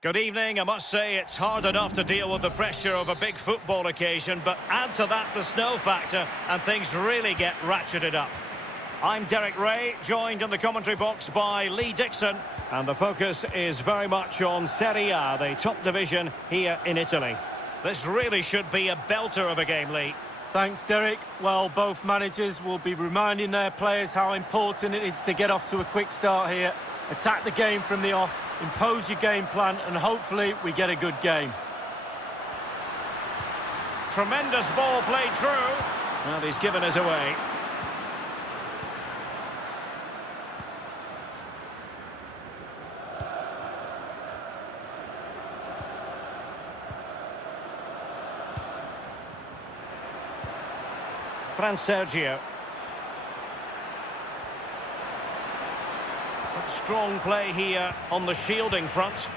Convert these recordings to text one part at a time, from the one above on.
Good evening. I must say it's hard enough to deal with the pressure of a big football occasion, but add to that the snow factor and things really get ratcheted up. I'm Derek Ray, joined in the commentary box by Lee Dixon, and the focus is very much on Serie A, the top division here in Italy. This really should be a belter of a game, Lee. Thanks, Derek. Well, both managers will be reminding their players how important it is to get off to a quick start here. Attack the game from the off, impose your game plan, and hopefully we get a good game. Tremendous ball played through. And he's given us away. Sergio. Strong play here on the shielding front.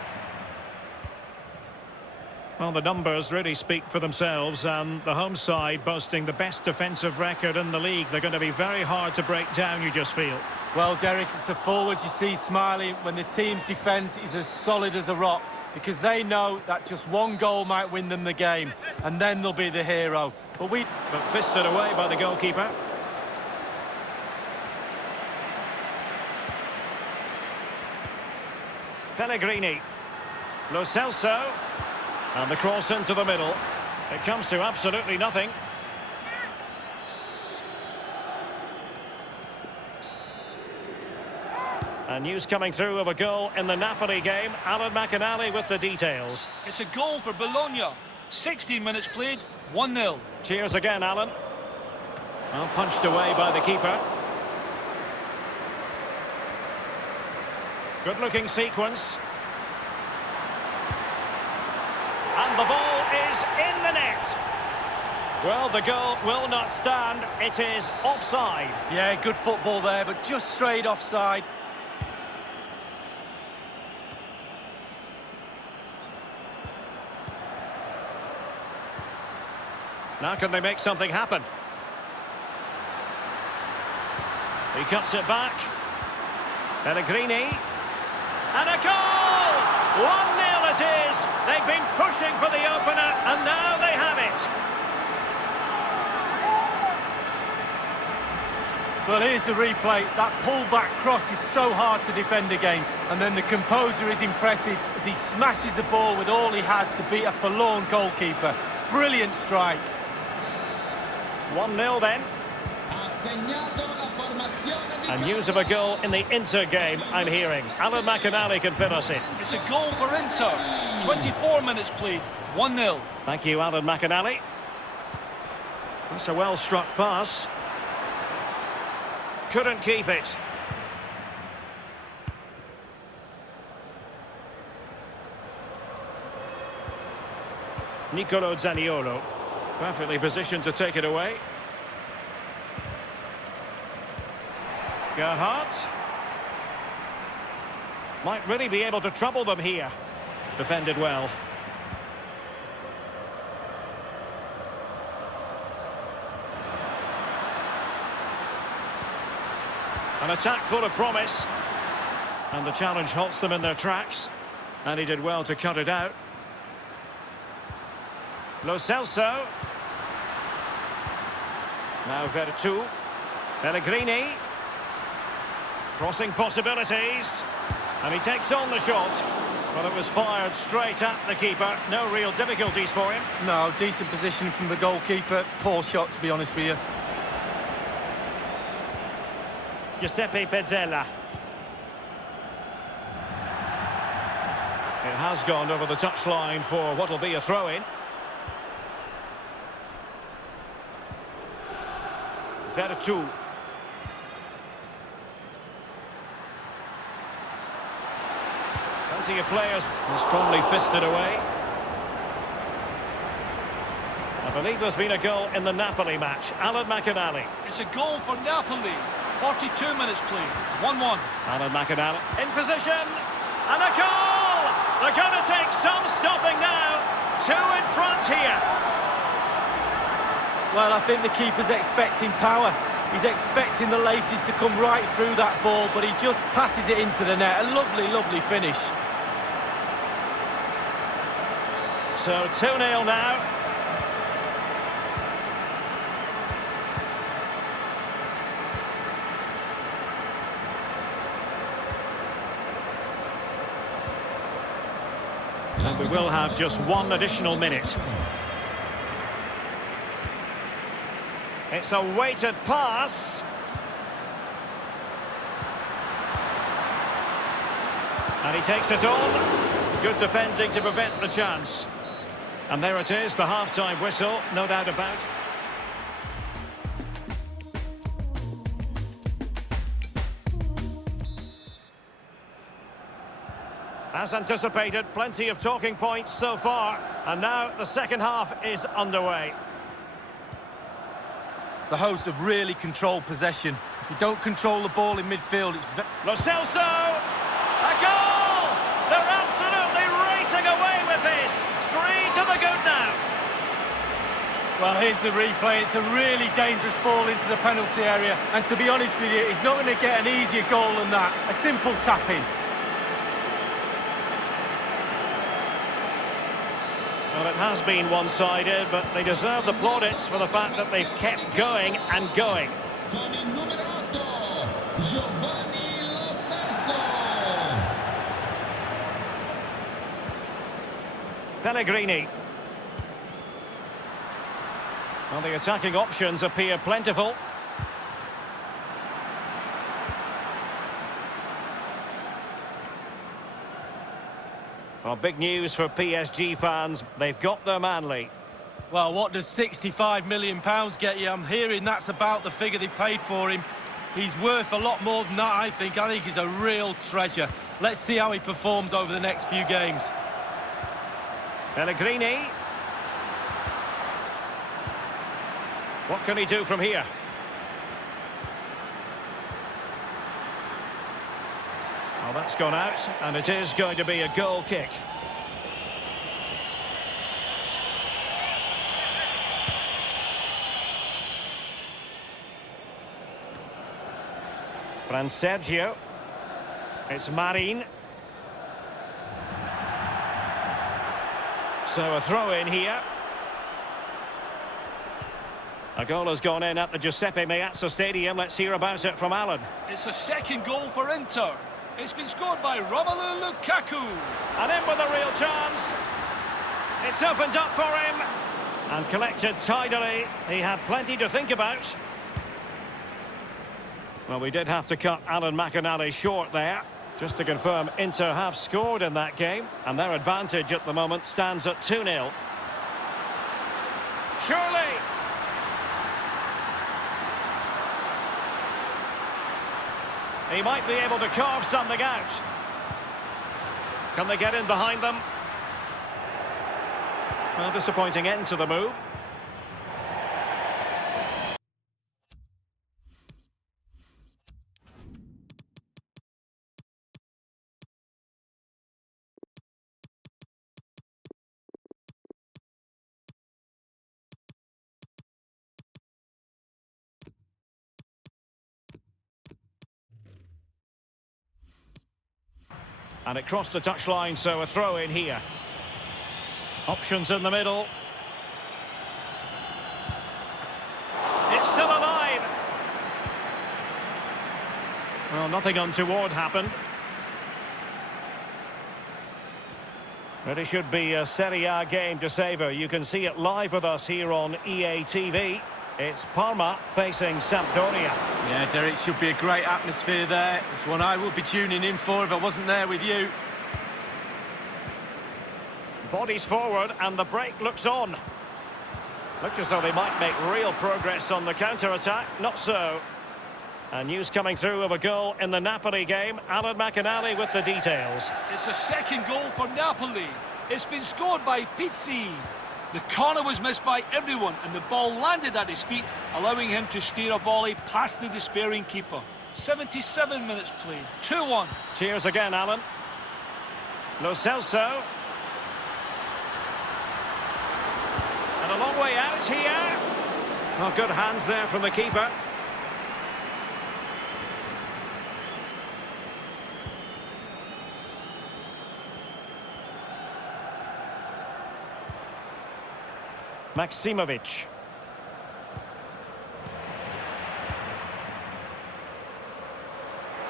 Well, the numbers really speak for themselves, and the home side boasting the best defensive record in the league. They're going to be very hard to break down, you just feel. Well, Derek, it's the forwards you see smiling when the team's defence is as solid as a rock, because they know that just one goal might win them the game, and then they'll be the hero. But fisted away by the goalkeeper. Pellegrini. Lo Celso. And the cross into the middle. It comes to absolutely nothing. And news coming through of a goal in the Napoli game. Alan McInally with the details. It's a goal for Bologna. 16 minutes played, 1-0. Cheers again, Alan. Well, punched away by the keeper. Good-looking sequence. And the ball is in the net. Well, the goal will not stand. It is offside. Yeah, good football there, but just straight offside. Now can they make something happen? He cuts it back. Pellegrini. And a goal! 1-0 it is. They've been pushing for the opener, and now they have it. Well, here's the replay. That pull-back cross is so hard to defend against. And then the composure is impressive as he smashes the ball with all he has to beat a forlorn goalkeeper. Brilliant strike. 1-0 then. And news of a goal in the Inter game, I'm hearing. Alan McInally can fill us in. It's a goal for Inter. 24 minutes played, 1-0. Thank you, Alan McInally. That's a well-struck pass. Couldn't keep it. Nicolo Zaniolo. Perfectly positioned to take it away. Gerhardt. Might really be able to trouble them here. Defended well. An attack full of promise. And the challenge halts them in their tracks. And he did well to cut it out. Lo Celso. Now Vertu. Pellegrini. Crossing possibilities. And he takes on the shot. Well, it was fired straight at the keeper. No real difficulties for him. No, decent position from the goalkeeper. Poor shot, to be honest with you. Giuseppe Pezzella. It has gone over the touchline for what will be a throw-in. Vertu. Plenty of players strongly fisted away. I believe there's been a goal in the Napoli match. Alan McInally. It's a goal for Napoli. 42 minutes played, 1-1. Alan McInally in position. And a goal! They're going to take some stopping now. Two in front here. Well, I think the keeper's expecting power. He's expecting the laces to come right through that ball, but he just passes it into the net. A lovely, lovely finish. So 2-0 now. And we will have just one additional minute. It's a weighted pass. And he takes it on. Good defending to prevent the chance. And there it is, the half-time whistle, no doubt about. As anticipated, plenty of talking points so far. And now the second half is underway. The hosts have really controlled possession. If you don't control the ball in midfield, it's... Lo Celso! A goal! They're absolutely racing away with this. 3 to the good now. Well, here's the replay. It's a really dangerous ball into the penalty area. And to be honest with you, he's not going to get an easier goal than that. A simple tap-in. Well, it has been one-sided, but they deserve the plaudits for the fact that they've kept going and going. Con il numero 8, Giovanni Lo Celso. Pellegrini. Well, the attacking options appear plentiful. Well, big news for PSG fans. They've got their Manley. Well, what does £65 million get you? I'm hearing that's about the figure they paid for him. He's worth a lot more than that, I think. I think he's a real treasure. Let's see how he performs over the next few games. Pellegrini. What can he do from here? Well, that's gone out, and it is going to be a goal kick. Sergio. It's Marin. So a throw in here. A goal has gone in at the Giuseppe Meazza Stadium. Let's hear about it from Alan. It's a second goal for Inter. It's been scored by Romelu Lukaku. And in with a real chance. It's opened up for him. And collected tidily. He had plenty to think about. Well, we did have to cut Alan McInally short there. Just to confirm, Inter have scored in that game. And their advantage at the moment stands at 2-0. Surely! He might be able to carve something out. Can they get in behind them? Well, disappointing end to the move. And it crossed the touchline, so a throw in here. Options in the middle. It's still alive. Well, nothing untoward happened. But it should be a Serie A game to savour. You can see it live with us here on EA TV. It's Parma facing Sampdoria. Yeah, Derek, should be a great atmosphere there. It's one I would be tuning in for if I wasn't there with you. Bodies forward and the break looks on. Looks as though they might make real progress on the counter-attack. Not so. And news coming through of a goal in the Napoli game. Alan McInally with the details. It's a second goal for Napoli. It's been scored by Pizzi. The corner was missed by everyone and the ball landed at his feet, allowing him to steer a volley past the despairing keeper. 77 minutes played. 2-1. Cheers again, Alan. Lo Celso. And a long way out here. Oh, good hands there from the keeper. Maximovic.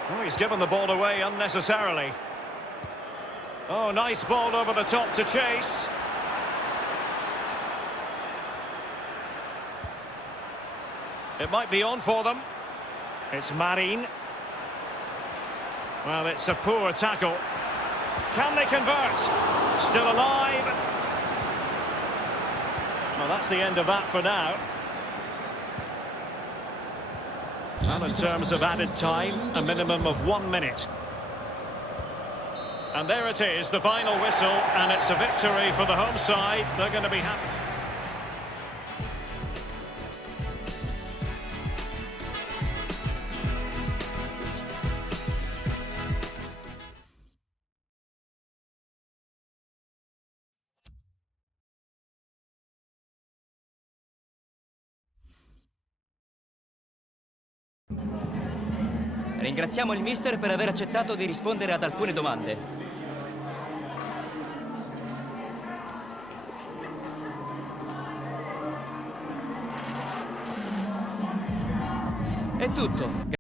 Oh, he's given the ball away unnecessarily. Oh, nice ball over the top to chase. It might be on for them. It's Marin. Well, it's a poor tackle. Can they convert? Still alive. Well, that's the end of that for now. And in terms of added time, a minimum of 1 minute. And there it is, the final whistle, and it's a victory for the home side. They're going to be happy. Ringraziamo il mister per aver accettato di rispondere ad alcune domande. È tutto.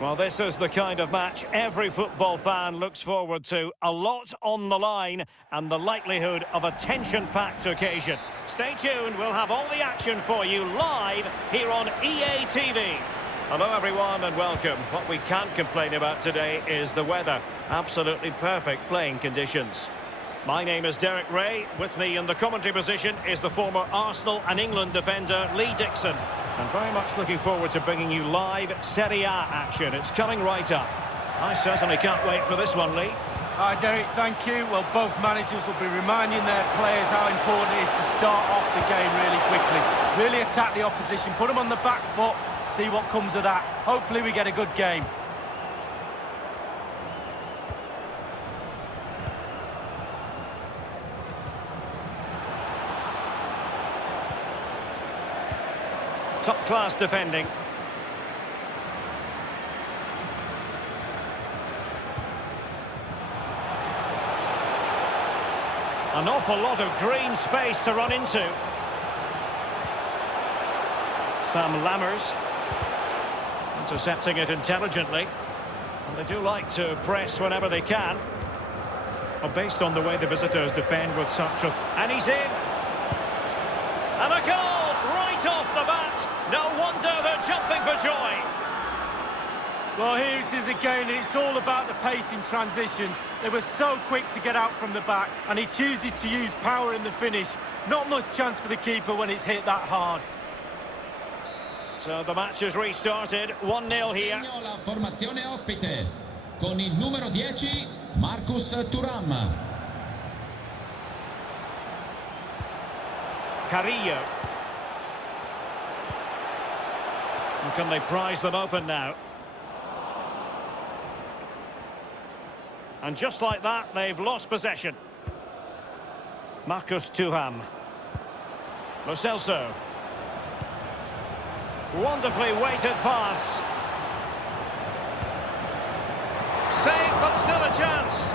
Well, this is the kind of match every football fan looks forward to. A lot on the line and the likelihood of a tension-packed occasion. Stay tuned, we'll have all the action for you live here on EA TV. Hello everyone and welcome. What we can't complain about today is the weather. Absolutely perfect playing conditions. My name is Derek Ray. With me in the commentary position is the former Arsenal and England defender Lee Dixon. And very much looking forward to bringing you live Serie A action. It's coming right up. I certainly can't wait for this one, Lee. Hi, Derek, thank you. Well, both managers will be reminding their players how important it is to start off the game really quickly. Really attack the opposition, put them on the back foot, see what comes of that. Hopefully we get a good game. Top-class defending. An awful lot of green space to run into. Sam Lammers. Intercepting it intelligently. And they do like to press whenever they can. Well, based on the way the visitors defend with such a... And he's in! And a goal right off the bat! No wonder they're jumping for joy. Well, here it is again, and it's all about the pace in transition. They were so quick to get out from the back, and he chooses to use power in the finish. Not much chance for the keeper when it's hit that hard. So the match has restarted, 1-0 here. Segna la formazione ospite con il numero 10 Marcus Thuram. Carrillo. And can they prize them open now? And just like that, they've lost possession. Marcus Thuram. Lo Celso. Wonderfully weighted pass. Safe, but still a chance.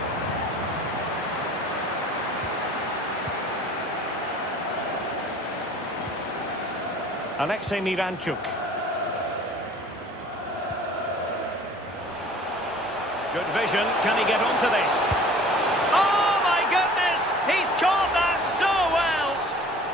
Alexei Miranchuk. Good vision. Can he get onto this? Oh, my goodness! He's caught that so well!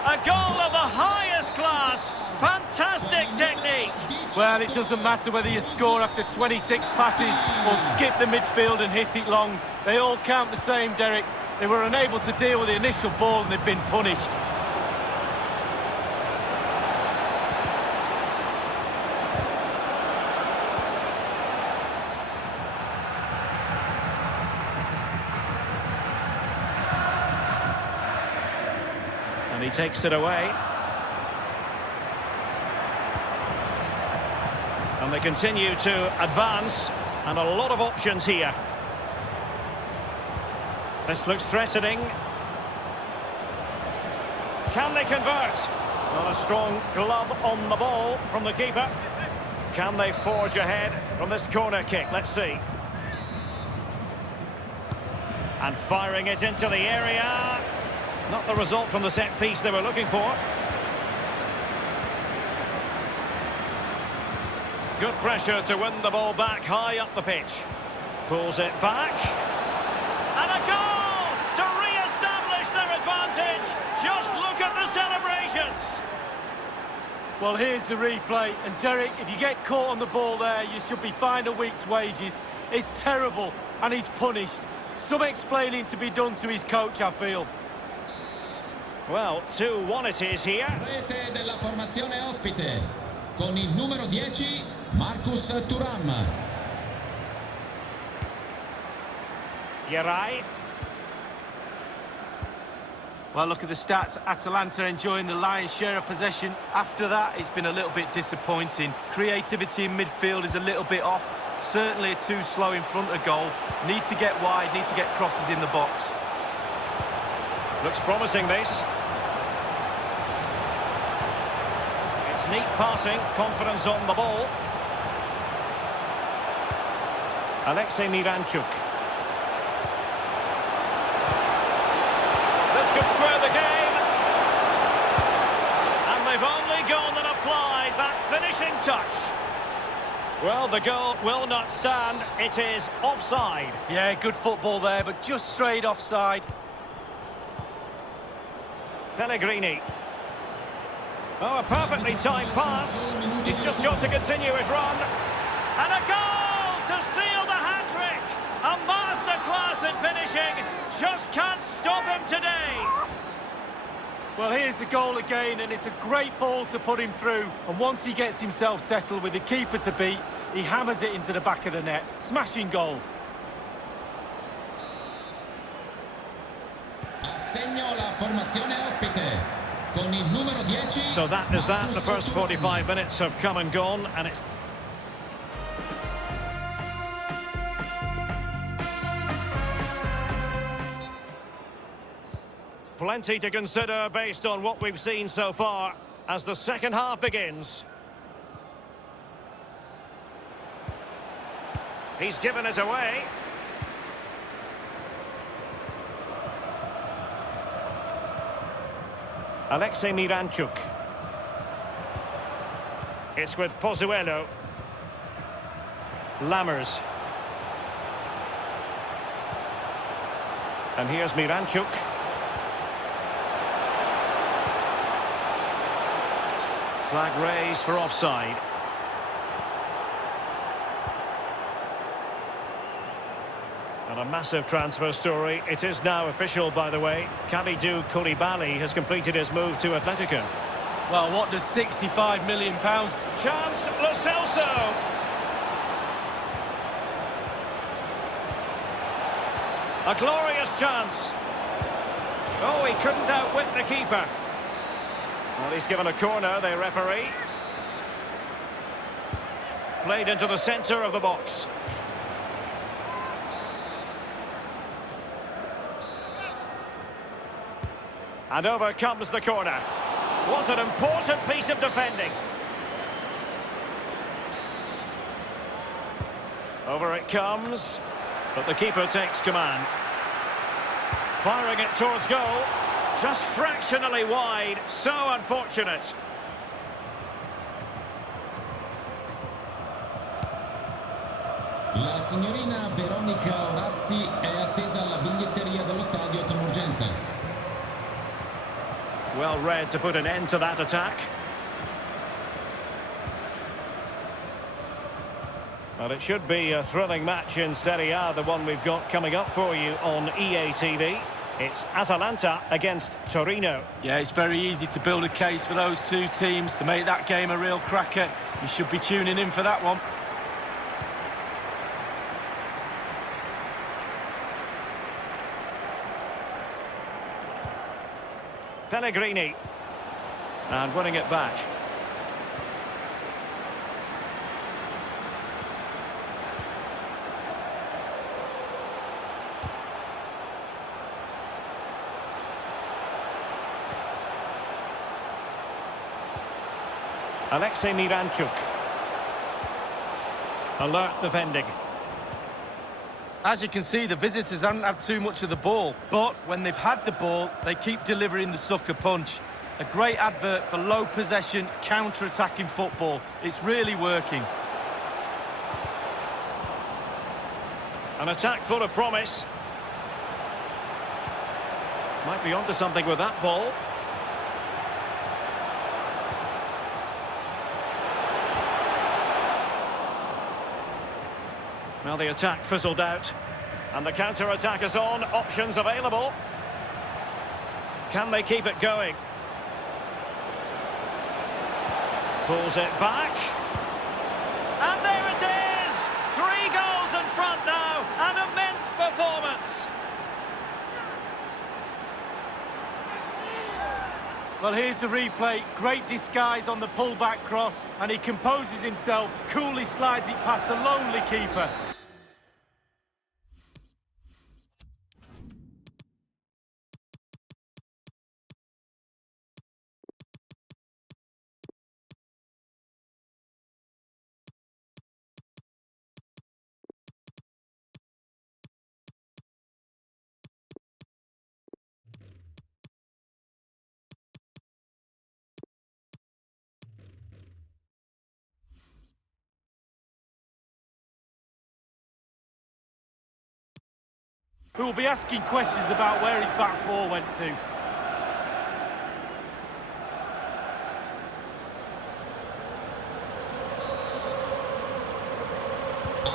A goal of the highest class. Fantastic technique. Well, it doesn't matter whether you score after 26 passes or skip the midfield and hit it long. They all count the same, Derek. They were unable to deal with the initial ball and they've been punished. And he takes it away. And they continue to advance. And a lot of options here. This looks threatening. Can they convert? Well, a strong glove on the ball from the keeper. Can they forge ahead from this corner kick? Let's see. And firing it into the area. Not the result from the set piece they were looking for. Good pressure to win the ball back high up the pitch. Pulls it back. And a goal to re-establish their advantage. Just look at the celebrations. Well, here's the replay. And Derek, if you get caught on the ball there, you should be fined a week's wages. It's terrible, and he's punished. Some explaining to be done to his coach, I feel. Well, 2-1 it is here. Rete della formazione ospite con il numero 10 Marcus Thuram. Yerai. Well, look at the stats. Atalanta enjoying the lion's share of possession. After that, it's been a little bit disappointing. Creativity in midfield is a little bit off. Certainly too slow in front of goal. Need to get wide, need to get crosses in the box. Looks promising, this. It's neat passing, confidence on the ball. Alexei Miranchuk. This could square the game. And they've only gone and applied that finishing touch. Well, the goal will not stand. It is offside. Yeah, good football there, but just straight offside. Pellegrini. Oh, a perfectly timed pass. He's just got to continue his run. And a goal to seal the hat-trick. A masterclass in finishing. Just can't stop him today. Well, here's the goal again, and it's a great ball to put him through. And once he gets himself settled with the keeper to beat, he hammers it into the back of the net. Smashing goal. Assegno la formazione ospite con il numero 10. So that is that. The first 45 minutes have come and gone, and it's... Plenty to consider based on what we've seen so far as the second half begins. He's given us away. Alexei Miranchuk. It's with Pozuelo. Lammers. And here's Miranchuk. Flag raised for offside. And a massive transfer story. It is now official, by the way. Kalidou Koulibaly has completed his move to Atletico. Well, what does £65 million... Chance, Lo Celso. A glorious chance. Oh, he couldn't outwit the keeper. Well, he's given a corner, the referee. Played into the centre of the box. And over comes the corner. Was an important piece of defending. Over it comes, but the keeper takes command. Firing it towards goal. Just fractionally wide, so unfortunate. La signorina Veronica Orazzi è attesa alla biglietteria dello stadio con urgenza. Well read to put an end to that attack. Well, it should be a thrilling match in Serie A, the one we've got coming up for you on EA TV. It's Atalanta against Torino. Yeah, it's very easy to build a case for those two teams to make that game a real cracker. You should be tuning in for that one. Pellegrini. And winning it back. Alexei Miranchuk. Alert defending. As you can see, the visitors haven't had too much of the ball, but when they've had the ball, they keep delivering the sucker punch. A great advert for low possession, counter-attacking football. It's really working. An attack full of promise. Might be onto something with that ball. Well, the attack fizzled out. And the counter-attack is on. Options available. Can they keep it going? Pulls it back. And there it is! 3 goals in front now. An immense performance. Well, here's the replay. Great disguise on the pull-back cross, and he composes himself, coolly slides it past a lonely keeper. who will be asking questions about where his back four went to.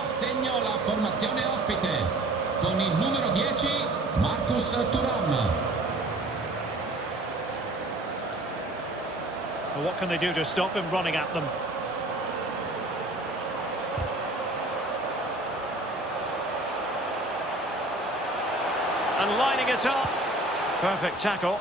Assegno la formazione ospite con il numero 10 Thuram. Well, what can they do to stop him running at them? And lining it up. Perfect tackle.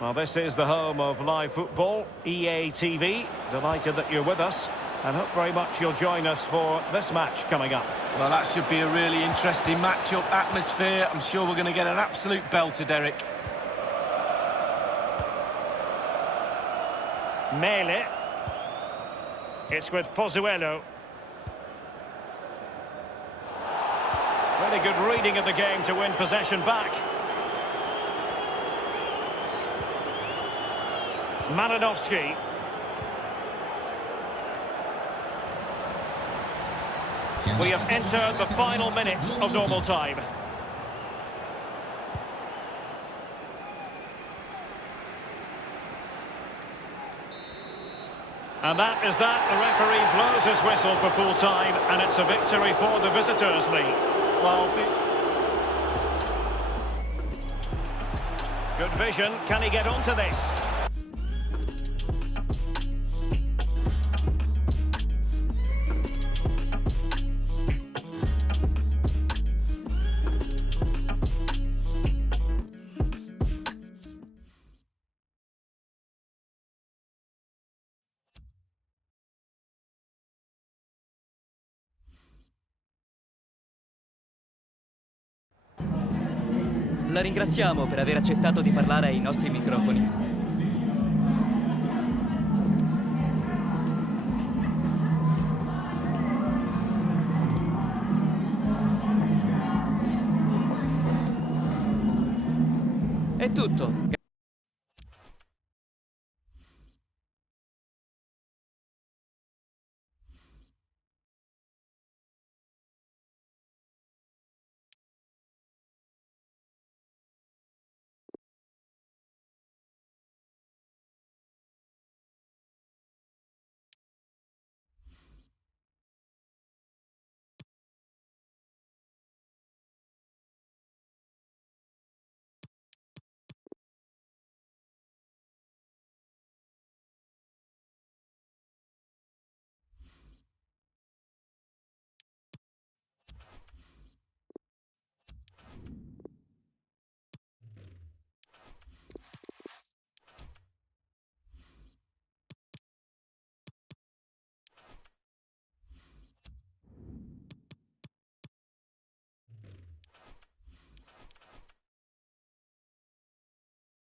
Well, this is the home of live football, EA TV. Delighted that you're with us, and hope very much you'll join us for this match coming up. Well, that should be a really interesting match-up atmosphere. I'm sure we're going to get an absolute belter, Derek. Mele. It's with Pozuelo. Really good reading of the game to win possession back. Malinovsky. We have entered the final minute of normal time. And that is that. The referee blows his whistle for full time, and it's a victory for the visitors' league. Well, good vision. Can he get onto this? La ringraziamo per aver accettato di parlare ai nostri microfoni. È tutto.